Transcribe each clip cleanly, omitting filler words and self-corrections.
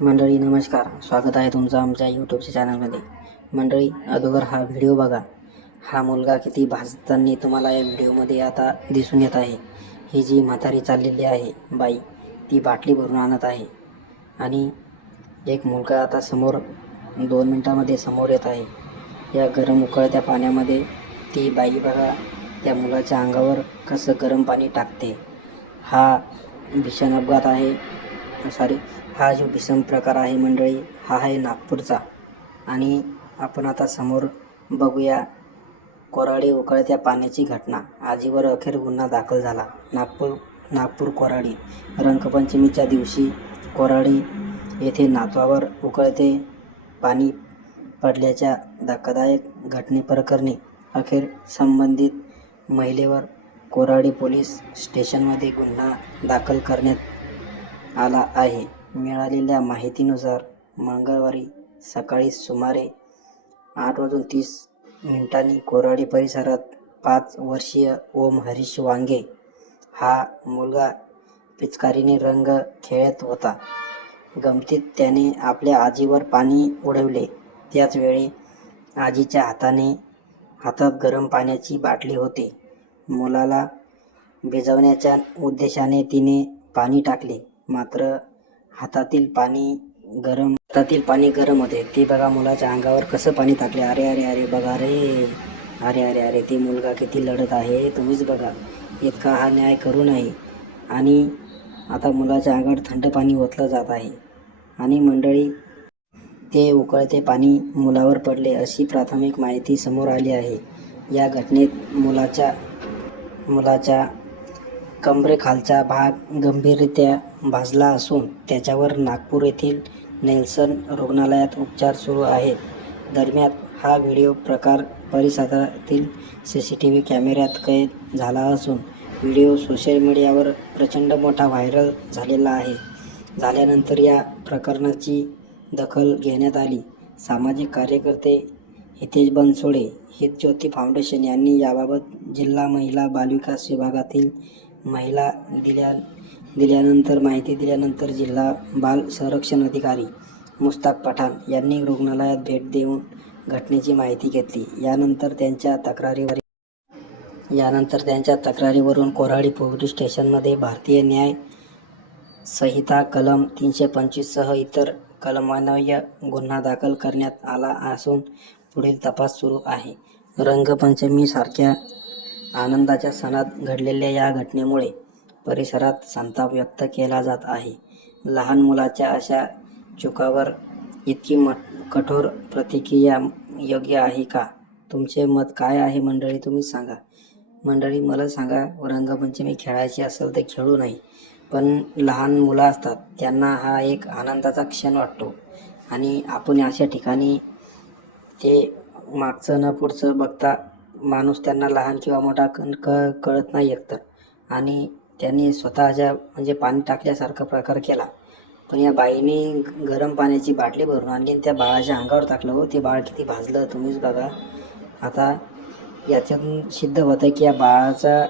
मंडळी नमस्कार, स्वागत आहे तुमचं आमच्या यूट्यूबच्या चॅनलमध्ये. मंडळी अगोदर हा व्हिडिओ बघा. हा मुलगा किती भाजताना तुम्हाला या व्हिडिओमध्ये आता दिसून येत आहे. ही जी म्हातारी चाललेली आहे बाई, ती बाटली भरून आणत आहे आणि एक मुलगा आता समोर 2 मिनिटांमध्ये समोर येत आहे. या गरम उकळत्या पाण्यामध्ये ती बाई बघा त्या मुलाच्या अंगावर कसं गरम पाणी टाकते. हा भीषण अपघात आहे. हा जो भीषण प्रकार आहे मंडळी, हा आहे नागपूरचा. आणि आपण आता समोर बघूया कोराडी उकळत्या पाण्याची घटना. आजीवर अखेर गुन्हा दाखल झाला. नागपूर कोराडी रंगपंचमीच्या दिवशी कोराडी येथे नातवावर उकळते पाणी पडल्याच्या धक्कादायक घटनेप्रकरणी अखेर संबंधित महिलेवर कोराडी पोलीस स्टेशनमध्ये गुन्हा दाखल करण्यात आला आहे. मिळालेल्या माहितीनुसार मंगळवारी सकाळी सुमारे 8:30 कोराडी परिसरात 5 वर्षीय ओम हरीश वांगे हा मुलगा पिचकारीने रंग खेळत होता. गमतीत त्याने आपल्या आजीवर पाणी उडवले. त्याच वेळी आजीच्या हातात गरम पाण्याची बाटली होती. मुलाला भिजवण्याच्या उद्देशाने तिने पाणी टाकले, मात्र हातातील पाणी गरम होते. ते बघा मुलाच्या अंगावर कसं पाणी टाकले. अरे अरे अरे बघा रे, अरे अरे अरे ते मुलगा किती लढत आहे, तुम्हीच बघा. इतका हा न्याय करू नये. आणि आता मुलाच्या अंगावर थंड पाणी ओतलं जात आहे आणि मंडळी ते उकळते पाणी मुलावर पडले अशी प्राथमिक माहिती समोर आली आहे. या घटनेत मुलाच्या कमरेखालचा भाग गंभीररित्या भाजला असून त्याच्यावर नागपूर येथील नेल्सन रुग्णालयात उपचार सुरू आहेत. दरम्यान हा व्हिडिओ प्रकार परिसरातील CCTV कॅमेऱ्यात कैद झाला असून व्हिडिओ सोशल मीडियावर प्रचंड मोठा व्हायरल झालेला आहे. झाल्यानंतर या प्रकरणाची दखल घेण्यात आली. सामाजिक कार्यकर्ते हितेश बनसोडे, हितज्योती फाउंडेशन यांनी याबाबत जिल्हा महिला बालविकास विभागातील माहिती दिल्यानंतर जिल्हा बाल संरक्षण अधिकारी मुस्ताक पठाण यांनी रुग्णालयात भेट देऊन घटनेची माहिती घेतली. यानंतर त्यांच्या तक्रारीवरून कोराडी पोलीस स्टेशनमध्ये भारतीय न्याय संहिता कलम 325 सह इतर कलमान्वये गुन्हा दाखल करण्यात आला असून पुढील तपास सुरू आहे. रंगपंचमीसारख्या आनंदाच्या सणात घडलेल्या या घटनेमुळे परिसरात संताप व्यक्त केला जात आहे. लहान मुलाच्या अशा चुकावर इतकी कठोर प्रतिक्रिया योग्य आहे का? तुमचे मत काय आहे मंडळी, तुम्ही सांगा. मंडळी मला सांगा, रंगपंचमी खेळायची असेल तर खेळू नाही, पण लहान मुलं असतात त्यांना हा एक आनंदाचा क्षण वाटतो आणि आपण अशा ठिकाणी ते मागचं न पुढचं बघता माणूस त्यांना लहान किंवा मोठा कळत नाही एकतर. आणि त्यांनी स्वतःच्या म्हणजे पाणी टाकल्यासारखा प्रकार केला. पण या बाईने गरम पाण्याची बाटली भरून आणली आणि त्या बाळाच्या अंगावर टाकलं. हो, ते बाळ किती भाजलं तुम्हीच बघा. आता याच्यातून सिद्ध होतं की या बाळाचा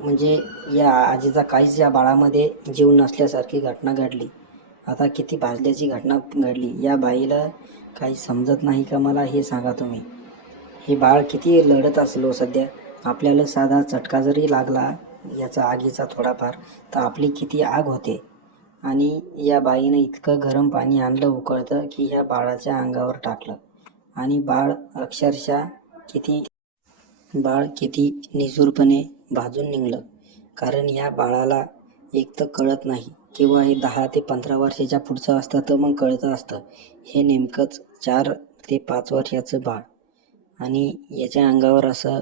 म्हणजे या आजीचा काहीच या बाळामध्ये जीव नसल्यासारखी घटना घडली. आता किती भाजल्याची घटना घडली. या बाईला काही समजत नाही का, मला हे सांगा तुम्ही. हे बाळ किती लढत असलो सध्या. आपल्याला साधा चटका जरी लागला याचा आगीचा थोडाफार तर आपली किती आग होते. आणि या बाईनं इतकं गरम पाणी आणलं उकळतं की ह्या बाळाच्या अंगावर टाकलं आणि बाळ किती निष्ठुरपणे भाजून निघलं. कारण या बाळाला एक तर कळत नाही किंवा हे 10 ते 15 वर्षाच्या पुढचं असतं तर मग कळतं असतं. हे नेमकंच 4 ते 5 वर्षाचं बाळ आणि याच्या अंगावर असं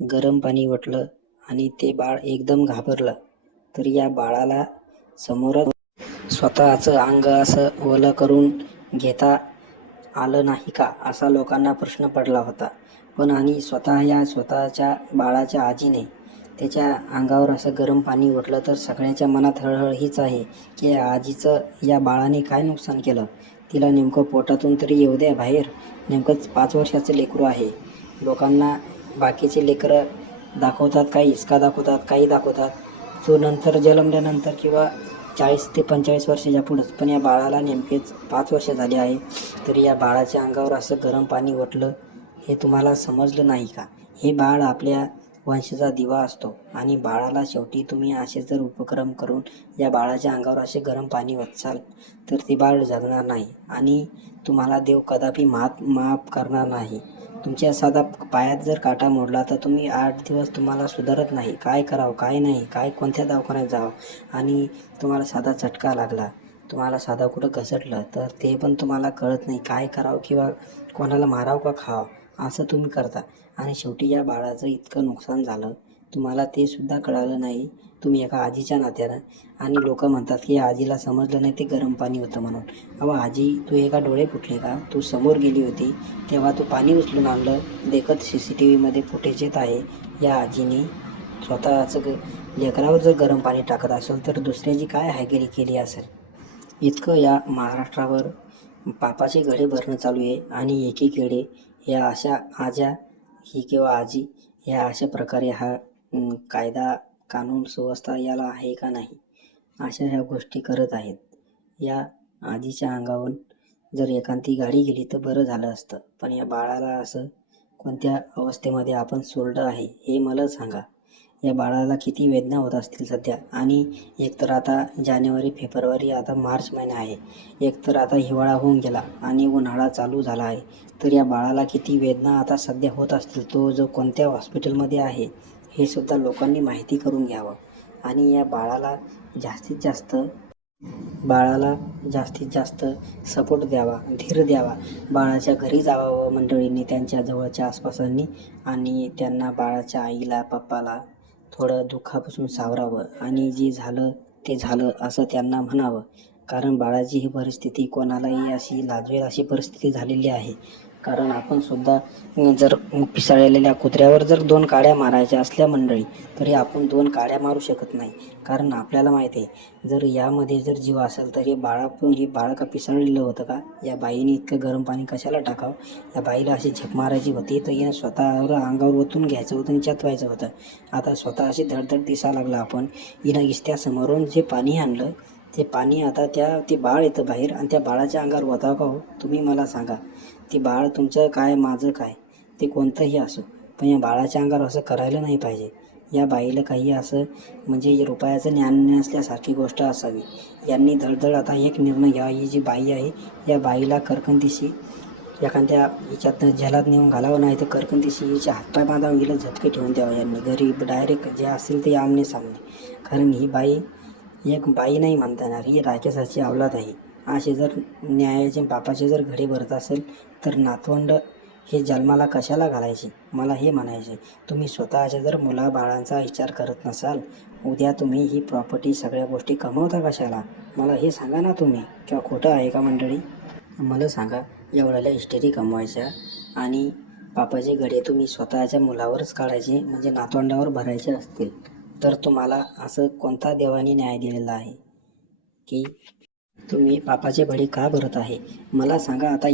गरम पाणी ओतलं आणि ते बाळ एकदम घाबरलं. तर या बाळाला समोरच स्वतःचं अंग असं ओलं करून घेता आलं नाही का, असा लोकांना प्रश्न पडला होता. पण आणि स्वतःच्या बाळाच्या आजीने त्याच्या अंगावर असं गरम पाणी ओतलं तर सगळ्यांच्या मनात हळहळ हीच आहे की या आजीचं या बाळाने काय नुकसान केलं. तिला नेमकं पोटातून तरी येऊ द्या बाहेर. नेमकंच 5 वर्षाचं लेकरू आहे. लोकांना बाकीचे लेकरं दाखवतात, काही हिसका दाखवतात, काही दाखवतात. तो नंतर जन्मल्यानंतर किंवा 40 ते 45 वर्षाच्या पुढंच. पण या बाळाला नेमकेच 5 वर्ष झाली आहे, तरी या बाळाच्या अंगावर असं गरम पाणी ओतलं, हे तुम्हाला समजलं नाही का? हे बाळ आपल्या वंशाचा दिवा असतो आणि बाळाला शेवटी तुम्ही असे जर उपक्रम करून या बाळाच्या अंगावर असे गरम पाणी ओतसाल, तर ते बाळ जगणार नाही आणि तुम्हाला देव कदापि माफ करणार नाही. तुमच्या साधा पायात जर काटा मोडला तर तुम्ही 8 दिवस तुम्हाला सुधारत नाही. काय करावं, काय नाही, कोणत्या दवाखान्यात जावं आणि तुम्हाला साधा चटका लागला, तुम्हाला साधा कुठं घसटलं, तर ते पण तुम्हाला कळत नाही. काय करावं किंवा कोणाला मारावं का खावं असं तुम्ही करता आणि शेवटी या बाळाचं इतकं नुकसान झालं, तुम्हाला ते सुद्धा कळालं नाही. तुम्ही एका आजीच्या नात्यानं आणि लोक म्हणतात की आजीला समजलं नाही ते गरम पाणी होतं म्हणून. अहो आजी, तू एका डोळे फुटले का? तू समोर गेली होती तेव्हा तू पाणी उचलून आणलं. देखत CCTVमध्ये फुटेज येत आहे. या आजीने स्वतःचं लेकरावर जर गरम पाणी टाकत असेल तर दुसऱ्याची काय हायगिरी केली असेल. इतकं या महाराष्ट्रावर पापाचे घडे भरणं चालू आहे आणि एकीकडे या अशा आज्या ही किंवा आजी या अशा प्रकारे हा कायदा कानून सुव्यवस्था याला आहे का नाही, अशा ह्या गोष्टी करत आहेत. या आजीच्या अंगावरून जर एखादी गाडी गेली तर बरं झालं असतं, पण या बाळाला असं कोणत्या अवस्थेमध्ये आपण सोडलं आहे हे मला सांगा. या बाळाला किती वेदना होत असतील सध्या. आणि एकतर आता जानेवारी, फेब्रुवारी, आता मार्च महिना आहे, एकतर आता हिवाळा होऊन गेला आणि उन्हाळा चालू झाला आहे, तर या बाळाला किती वेदना आता सध्या होत असतील. तो जो कोणत्या हॉस्पिटलमध्ये आहे हे सुद्धा लोकांनी माहिती करून घ्यावं आणि या जास्तीत जास्त सपोर्ट द्यावा, धीर द्यावा. बाळाच्या घरी जावावं मंडळींनी, त्यांच्या जवळच्या आसपासांनी, आणि त्यांना बाळाच्या आईला, पप्पाला थोडं दुःखापासून सावरावं आणि जे झालं ते झालं असं त्यांना म्हणावं. कारण बाळाची ही परिस्थिती कोणालाही अशी लाजवेल अशी परिस्थिती झालेली आहे. कारण आपण सुद्धा जर पिसाळलेल्या कुत्र्यावर जर 2 काड्या मारायच्या असल्या मंडळी, तरी आपण 2 काड्या मारू शकत नाही. कारण आपल्याला माहिती आहे, जर यामध्ये जर जीव असेल तर हे बाळ का पिसाळलेलं होतं का? या बाईने इतकं गरम पाणी कशाला टाकावं? या बाईला अशी झक मारायची होती तर हिनं स्वतःवर अंगावर ओतून घ्यायचं होतं आणि चतवायचं होतं. आता स्वतः अशी धडधड दिसायला लागला आपण. हिनं इस्त्यासमोरून जे पाणी आणलं ते पाणी आता ते बाळ येतं बाहेर आणि त्या बाळाच्या अंगावर ओतावं का हो? तुम्ही मला सांगा. ते बाळ तुमचं काय, माझं काय, ते कोणतंही असो, पण या बाळाच्या अंगावर असं करायला नाही पाहिजे. या बाईला काही असं म्हणजे रुपयाचं ज्ञान नसल्यासारखी गोष्ट असावी. यांनी धडधड आता एक निर्णय घ्यावा. ही जी बाई आहे या बाईला करकंतीशी एखाद्या हिच्यातनं जलात नेऊन घालावं, नाही तर करकंतीशी हिचे हातपाय बांधावून हिला झटके ठेवून द्यावं यांनी घरी डायरेक्ट. जे असेल ते आमने सामने. कारण ही बाई एक बाई नाही म्हणता येणार, ही राक्षसाची अवलाद आहे. असे जर न्यायाचे बापाचे जर घडे भरत असेल तर नातवंड हे जन्माला कशाला घालायचे, मला हे म्हणायचे. तुम्ही स्वतःच्या जर मुलाबाळांचा विचार करत नसाल, उद्या तुम्ही ही प्रॉपर्टी सगळ्या गोष्टी कमवता कशाला, मला हे सांगा ना तुम्ही. किंवा खोटं आहे का मंडळी? मला सांगा. एवढ्याला इस्टेरी कमवायच्या आणि बापाचे घडे तुम्ही स्वतःच्या मुलावरच काढायचे, म्हणजे नातवंडावर भरायचे असतील, तर तुम्हाला असं कोणता देवाने न्याय दिलेला आहे की तुम्ही बापाचे बळी का भरत आहे? मला सांगा. आता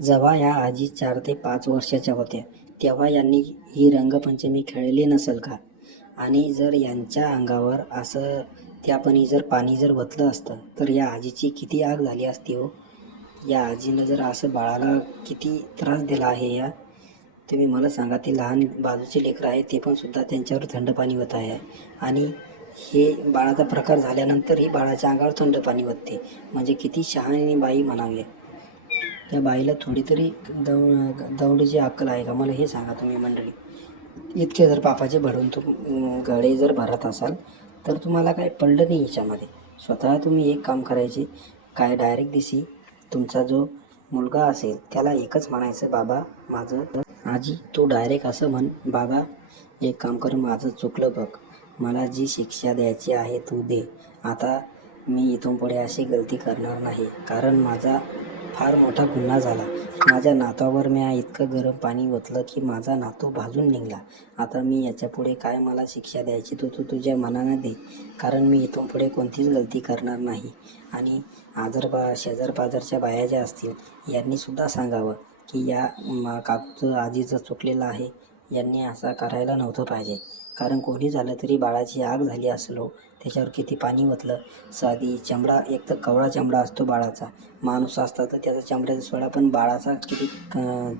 जेव्हा या आजी 4 ते 5 वर्षाच्या होत्या तेव्हा यांनी ही रंगपंचमी खेळली नसेल का? आणि जर यांच्या अंगावर असं त्यापणी जर पाणी जर ओतलं असतं तर या आजीची किती आग झाली असती हो. या आजीनं जर असं बाळाला किती त्रास दिला आहे या, तुम्ही मला सांगा. ते लहान बाजूचे लेकरं आहे ते पण सुद्धा त्यांच्यावर थंड पाणी होत आहे आणि हे बाळाचा प्रकार झाल्यानंतर ही बाळाच्या अंगावर थंड पाणी ओतते, म्हणजे किती शहाणी बाई म्हणावी. त्या बाईला थोडी तरी दवडीची अक्कल आहे का, मला हे सांगा तुम्ही मंडळी. इतके जर पापाचे गळे जर भरत असाल तर तुम्हाला काय पडलं नाही याच्यामध्ये. स्वतः तुम्ही एक काम करायचे, काय डायरेक्ट दिसी तुमचा जो मुलगा असेल त्याला एकच म्हणायचं, बाबा माझं, आजी तू डायरेक्ट असं म्हण, बाबा एक काम कर, माझं चुकलं बघ, मला जी शिक्षा द्यायची आहे तू दे. आता मी इथून पुढे अशी गलती करणार नाही, कारण माझा फार मोठा गुन्हा झाला. माझ्या नातवावर मी इतकं गरम पाणी ओतलं की माझा नातू भाजून निघाला. आता मी याच्यापुढे काय मला शिक्षा द्यायची तू तुझ्या मनानं दे, कारण मी इथून पुढे कोणतीच गलती करणार नाही. आणि शेजार पाजारच्या बाया ज्या असतील यांनी सुद्धा सांगावं की या काकूचं आजीचं चुकलेलं आहे, यांनी असं करायला नव्हतं पाहिजे. कारण कोणी झालं तरी बाळाची आग झाली असलो त्याच्यावर किती पाणी ओतलं. साधी चमडा, एक तर कवळा चमडा असतो बाळाचा, माणूस असता तर त्याचा चमड्याचा सोडा, पण बाळाचा किती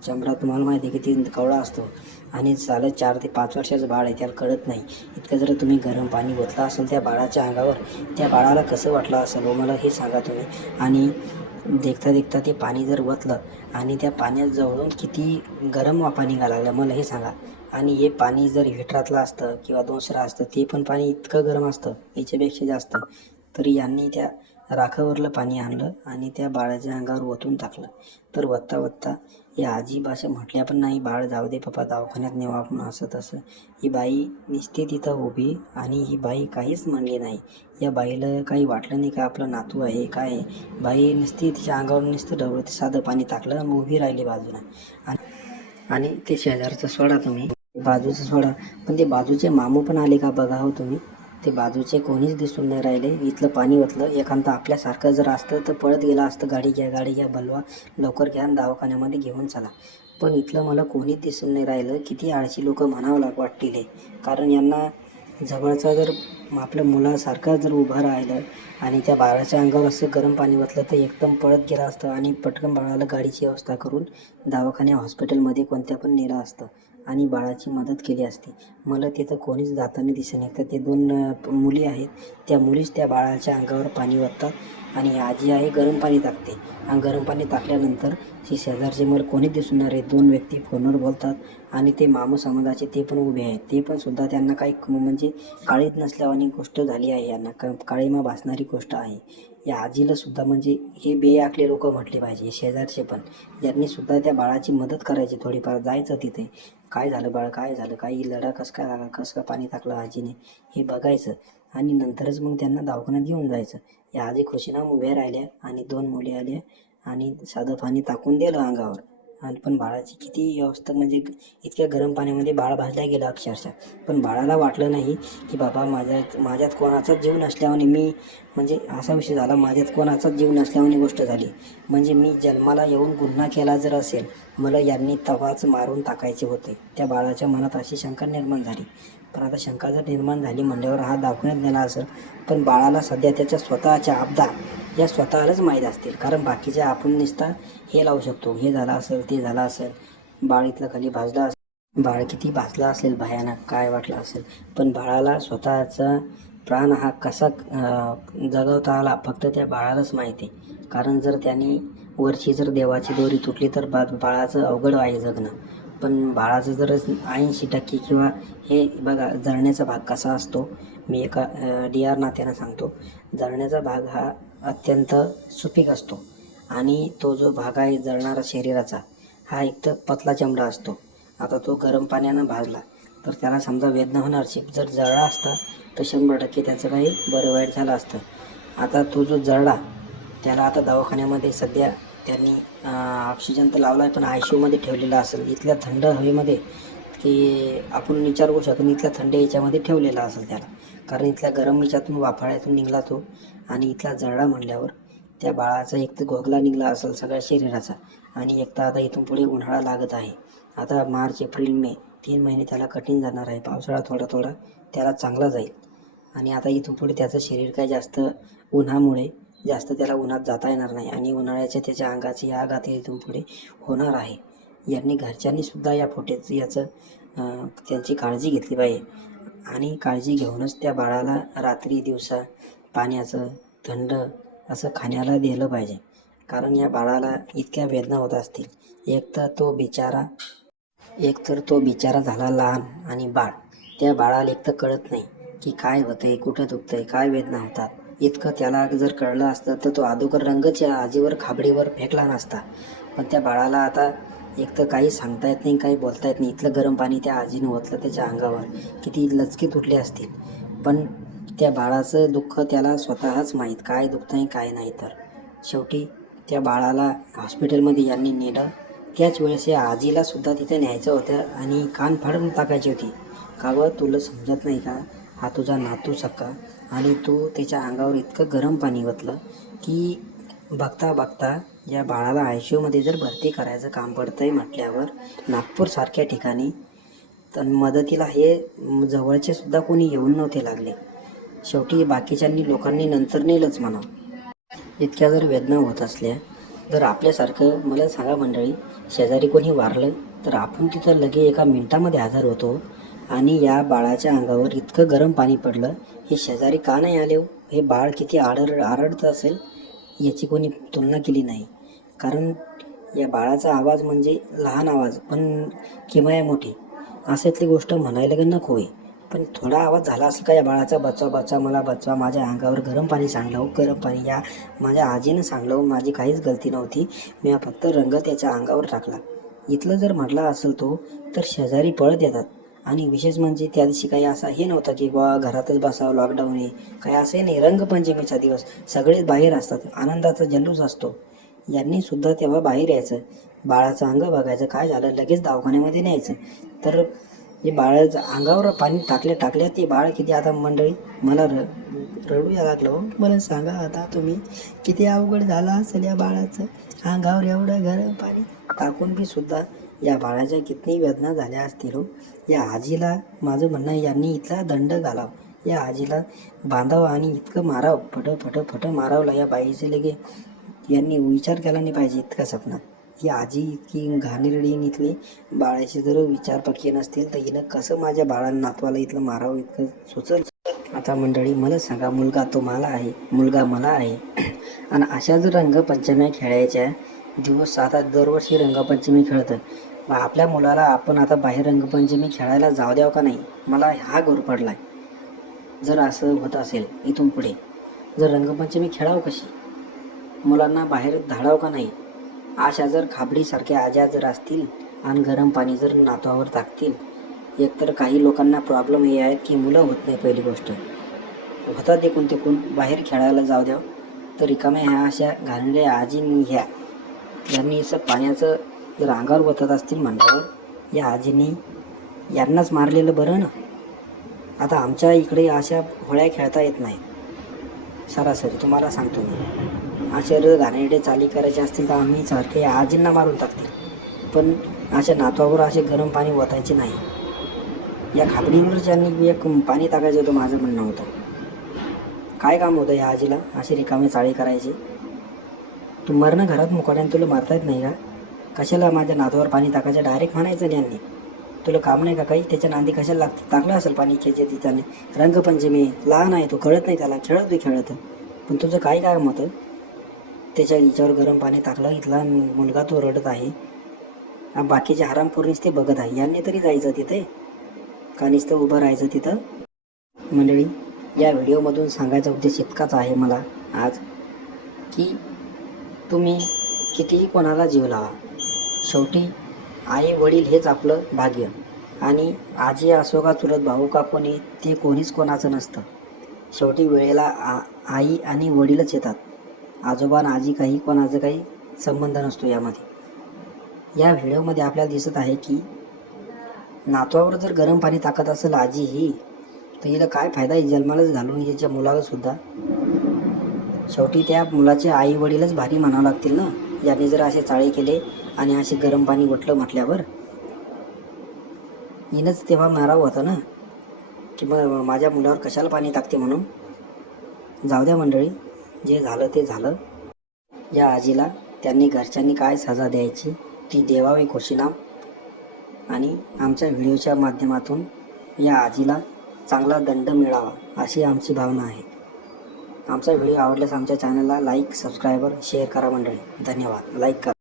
चमडा तुम्हाला माहिती आहे किती कवळा असतो. आणि झालं 4 ते 5 वर्षाचं बाळ आहे, त्याला कळत नाही. इतकं जर तुम्ही गरम पाणी ओतलं असेल त्या बाळाच्या अंगावर, त्या बाळाला कसं वाटलं असेल मला हे सांगा तुम्ही. आणि देखता देखता ते पाणी जर ओतलं आणि त्या पाण्यात जवळून किती गरम पाणी निघायला लागलं मला हे सांगा. आणि हे पाणी जर हिटरातलं असतं किंवा दुसरं असतं ते पण पाणी इतकं गरम असतं याच्यापेक्षा जास्त, तरी यांनी त्या राखावरलं पाणी आणलं आणि त्या बाळाच्या अंगावर ओतून टाकलं. तर ओतता ओतता या आजी भाषा म्हटल्या पण नाही, बाळ जाऊ दे पप्पा, दवाखान्यात नेऊ आपण, असं तसं. ही बाई नुसती तिथं उभी आणि ही बाई काहीच म्हणली नाही. या बाईला काही वाटलं नाही का आपलं नातू आहे काय आहे. बाई नुसती तिच्या अंगावर नुसतं ढवळत साधं पाणी टाकलं, मग उभी राहिली बाजूला. आणि ते शेजारचं सोडा तुम्ही, बाजूचं सोडा, पण ते बाजूचे मामू पण आले का बघा हो तुम्ही. ते बाजूचे कोणीच दिसून नाही राहिले. इथलं पाणी ओतलं, एखादं आपल्यासारखं जर असतं तर पळत गेला असतं, गाडी घ्या बलवा, लवकर घ्या आणि दवाखान्यामध्ये घेऊन चला. पण इथलं मला कोणीच दिसून नाही राहिलं. किती आळशी लोक म्हणावं वाटतील हे. कारण यांना जवळचा जर आपल्या मुलासारखा जर उभं राहिलं आणि त्या बाळाच्या अंगावर असं गरम पाणी ओतलं तर एकदम पळत गेला असतं आणि पटकन बाळाला गाडीची व्यवस्था करून दवाखान्या हॉस्पिटलमध्ये कोणत्या पण नेलं असतं आणि बाळाची मदत केली असती. मला तिथं कोणीच जाताना दिसत नाही. तर ते 2 मुली आहेत, त्या मुलीच त्या बाळाच्या अंगावर पाणी ओततात आणि आजी आहे गरम पाणी टाकते. आणि गरम पाणी टाकल्यानंतर ती शेजारचे मला कोणीच दिसून नाही. 2 व्यक्ती फोनवर बोलतात आणि ते मामू समाजाचे ते पण उभे आहेत. ते पण सुद्धा त्यांना काही म्हणजे काळीच नसल्यावानी गोष्ट झाली आहे. यांना काळीमा भासणारी गोष्ट आहे. या आजीला सुद्धा म्हणजे हे बेअक्कली लोक म्हटले पाहिजे, शेजारचे पण. यांनी सुद्धा त्या बाळाची मदत करायची, थोडीफार जायचं तिथे, काय झालं बाळ, काय झालं, काही लढा कसं काय लागला, कसं काय पाणी टाकलं आजीने, हे बघायचं आणि नंतरच मग त्यांना दवाखान्यात घेऊन जायचं. या आजी खुशीनं उभ्या राहिल्या आणि 2 मुली आल्या आणि साधं पाणी टाकून दिलं अंगावर. आणि पण बाळाची किती व्यवस्था, म्हणजे इतक्या गरम पाण्यामध्ये बाळ भाजल्या गेलं अक्षरशः. पण बाळाला वाटलं नाही की बाबा माझ्यात कोणाचाच जीव नसल्यावानी, मी म्हणजे असा विषय झाला, माझ्यात कोणाचाच जीव नसल्यावानी गोष्ट झाली. म्हणजे मी जन्माला येऊन गुन्हा केला जर असेल, मला यांनी तवाच मारून टाकायचे होते. त्या बाळाच्या मनात अशी शंका निर्माण झाली. पण आता शंका जर निर्माण झाली म्हणल्यावर हा दवाखान्यात नेला असेल, पण बाळाला सध्या त्याच्या स्वतःच्या आपदा या स्वतःलाच माहीत असतील. कारण बाकीच्या आपण नुसता हे लावू शकतो, हे झालं असेल, ते झालं असेल, बाळ इथलं खाली भाजलं असेल, बाळ किती भाजलं असेल, भयानक काय वाटलं असेल. पण बाळाला स्वतःचा प्राण हा कसा जगवता आला फक्त त्या बाळालाच माहिती. कारण जर त्यांनी वरची जर देवाची दोरी तुटली तर बाळाचं अवघड आहे जगणं. पण बाळाचं जर 80% किंवा हे बघा, जळण्याचा भाग कसा असतो, मी एका DR नात्यानं सांगतो. जळण्याचा भाग हा अत्यंत सुपीक असतो आणि तो जो भाग आहे जळणारा शरीराचा, हा एक तर पतला चमडा असतो. आता तो गरम पाण्यानं भाजला तर त्याला समजा वेदना होणार. जर जळला असता तर 100% त्याचं काही बरं वाईट झालं असतं. आता तो जो जळला त्याला आता दवाखान्यामध्ये सध्या त्यांनी ऑक्सिजन तर लावला आहे, पण ICUमध्ये ठेवलेला असेल इथल्या थंड हवेमध्ये, की आपण विचारू शकतो इथल्या थंड याच्यामध्ये ठेवलेला असेल त्याला. कारण इथल्या गरम याच्यातून वाफाळ्यातून निघाला तो आणि इथला जळला म्हणल्यावर त्या बाळाचा एक तर गोगला निघाला असेल सगळ्या शरीराचा. आणि एक तर आता इथून पुढे उन्हाळा लागत आहे. आता मार्च, एप्रिल, मे 3 महिने त्याला कठीण जाणार आहे. पावसाळा थोडा थोडा त्याला चांगला जाईल. आणि आता इथून पुढे त्याचं शरीर काय जास्त उन्हामुळे जास्त त्याला उन्हात जाता येणार नाही आणि उन्हाळ्याच्या त्याच्या अंगाची आग आता इथून पुढे होणार आहे. यांनी घरच्यांनी सुद्धा या याचं त्यांची काळजी घेतली पाहिजे. आणि काळजी घेऊनच त्या बाळाला रात्री दिवसा पाण्याचं थंड असं खाण्याला दिलं पाहिजे. कारण या बाळाला इतक्या वेदना होत असतील. एक तर तो बिचारा झाला लहान आणि बाळ. त्या बाळाला एक तर कळत नाही की काय होतंय, कुठं दुखतंय, काय वेदना होतात. इतकं त्याला जर कळलं असतं तर तो अगोदर रंगच्या आजीवर खाबडीवर फेकला नसता. पण त्या बाळाला आता एक तर काही सांगता येत नाही, काही बोलता येत नाही. इथलं गरम पाणी त्या आजीनं ओतलं त्याच्या अंगावर, किती लचके तुटले असतील. पण त्या बाळाचं दुःख त्याला स्वतःच माहीत, काय दुखतंय काय नाही. तर शेवटी त्या बाळाला हॉस्पिटलमध्ये यांनी नेलं. त्याच वेळेस या आजीला सुद्धा तिथे न्यायचं होतं आणि कान फाडून टाकायची होती. का व तुला समजत नाही का, हा तुझा नातू सक्का आणि तू त्याच्या अंगावर इतकं गरम पाणी ओतलं की बघता बघता या बाळाला ICUमध्ये जर भरती करायचं काम पडतंय म्हटल्यावर नागपूरसारख्या ठिकाणी तर मदतीला हे जवळचे सुद्धा कोणी येऊन नव्हते लागले. शेवटी बाकीच्यांनी लोकांनी नंतर नेलंच म्हणा. इतक्या जर वेदना होत असल्या, जर आपल्यासारखं मला सांगा मंडळी, शेजारी कोणी वारलं तर आपण तिथं लगे एका मिनिटामध्ये हजर होतो. आणि या बाळाच्या अंगावर इतकं गरम पाणी पडलं, हे शेजारी का नाही आले हो? हे बाळ किती आरडतं असेल याची कोणी तुलना केली नाही. कारण या बाळाचा आवाज म्हणजे लहान आवाज पण किमया मोठी, अशातली गोष्ट म्हणायला का नको आहे. पण थोडा आवाज झाला असेल का या बाळाचा, बच्चा बच्चा मला बच्चा, माझ्या अंगावर गरम पाणी सांडलं हो, गरम पाणी. या माझ्या आजीनं सांडलं हो, माझी काहीच गलती नव्हती, मी फक्त रंग त्याच्या अंगावर टाकला. इथलं जर म्हटला असेल तो तर शेजारी पळत येतात. आणि विशेष म्हणजे त्या दिवशी काही असा हे नव्हतं की बा घरातच बसावं, लॉकडाऊन आहे, काही असंही नाही. रंगपंचमीचा दिवस सगळेच बाहेर असतात, आनंदाचा जल्लोष असतो. यांनी सुद्धा तेव्हा बाहेर यायचं, बाळाचं अंग बघायचं, काय झालं लगेच दवाखान्यामध्ये न्यायचं. तर हे बाळाचं अंगावर पाणी टाकल्या ते बाळ किती, आता मंडळी मला रडू या लागलं हो. मला सांगा आता तुम्ही, किती अवघड झालं असेल या बाळाचं, अंगावर एवढं गरम पाणी टाकून बी सुद्धा या बाळाच्या किती वेदना झाल्या असतील हो. या आजीला माझं म्हणणं, यांनी इथला दंड घालावा, या आजीला बांधावं आणि इतकं मारावं, फट मारावला या बाईचे लगे. यांनी विचार केला नाही पाहिजे इतका सपना. ही आजी इतकी घाणेरडी इथली, बाळाचे जर विचार पक्के नसतील तर हिनं कसं माझ्या नातवाला इथलं मारावं इतकं सुचल. आता मंडळी मला सांगा, मुलगा तुम्हाला आहे, मुलगा मला आहे, आणि अशा जर रंगपंचमी खेळायच्या दिवस, आता दरवर्षी रंगपंचमी खेळतं, मग आपल्या मुलाला आपण आता बाहेर रंगपंचमी खेळायला जाऊ द्यावं का नाही? मला हा घोर पडलाय. जर असं होत असेल इथून पुढे, जर रंगपंचमी खेळावं कशी, मुलांना बाहेर धाडावं का नाही? अशा जर खाबडीसारख्या आज्या जर असतील आणि गरम पाणी जर नातवावर टाकतील, एकतर काही लोकांना प्रॉब्लेम हे आहेत की मुलं होत नाही. पहिली गोष्ट होतात एकूण बाहेर खेळायला जाऊ द्यावं, तर रिकाम्या ह्या अशा घाणेरड्या आजींनी यांनी असं पाण्याचं जर अंगावर वतत असतील म्हणल्यावर, या आजींनी यांनाच मारलेलं बरं ना. आता आमच्या इकडे अशा होळ्या खेळता येत नाही सरासरी, तुम्हाला सांगतो मी. अशा जर घाणेरडे चाली करायचे असतील तर आम्ही सारखे आजींना मारून टाकतील, पण अशा नातवावर असे गरम पाणी ओतायचे नाही. या खाबडीवर ज्यांनी एक पाणी टाकायचं होतं, माझं म्हणणं होतं. काय काम होतं या आजीला असे रिकामे चाळी करायचे? तू मरणं घरात मुकाड्याने, तुला मारता येत नाही का? कशाला माझ्या नातवावर पाणी टाकायचं? डायरेक्ट म्हणायचं यांनी, तुला काम नाही का काही? त्याच्या नांदी कशाला लागतं? टाकलं असेल पाणी खेचे तिथं. रंगपंचमी, लहान आहे तो, कळत नाही त्याला, खेळत, पण तुझं काय काम होतं? त्याच्या हिच्यावर गरम पाणी टाकलं, इथला मुलगा तो रडत आहे, बाकीचे हरामखोरीच ते बघत आहे. यांनी तरी जायचं तिथे का नुसतं उभं राहायचं तिथं? मंडळी, या व्हिडिओमधून सांगायचा उद्देश इतकाच आहे मला आज, की तुम्ही कितीही कोणाला जीव लावा, शेवटी आई वडील हेच आपलं भाग्य. आणि आजी असो का चुलत भाऊ का कोणी, ते कोणीच कोणाचं नसतं. शेवटी वेळेला आई आणि वडीलच येतात. आजोबा आणि आजी काही कोणाचा काही संबंध नसतो यामध्ये. या व्हिडिओमध्ये आपल्याला दिसत आहे की नातवावर जर गरम पाणी टाकत असेल आजी ही, तर हिला काय फायदा आहे जन्मालाच घालून याच्या मुलाला सुद्धा? शेवटी त्या मुलाचे आई वडीलच भारी म्हणावं लागतील ना, यांनी जर असे चाळे केले आणि असे गरम पाणी ओतलं म्हटल्यावर. हिनंच तेव्हा मारावं होतं ना, की मग माझ्या मुलावर कशाला पाणी टाकते म्हणून. जाऊ द्या मंडळी, जे झालं ते झालं. या आजीला त्यांनी घरच्यांनी काय सजा द्यायची ती देवावी घोषणाम, आणि आमच्या व्हिडिओच्या माध्यमातून या आजीला चांगला दंड मिळावा अशी आमची भावना आहे. आमचा व्हिडिओ आवडल्यास आमच्या चॅनलला लाईक, सबस्क्रायबर, शेअर करा मंडळी. धन्यवाद. लाईक करा.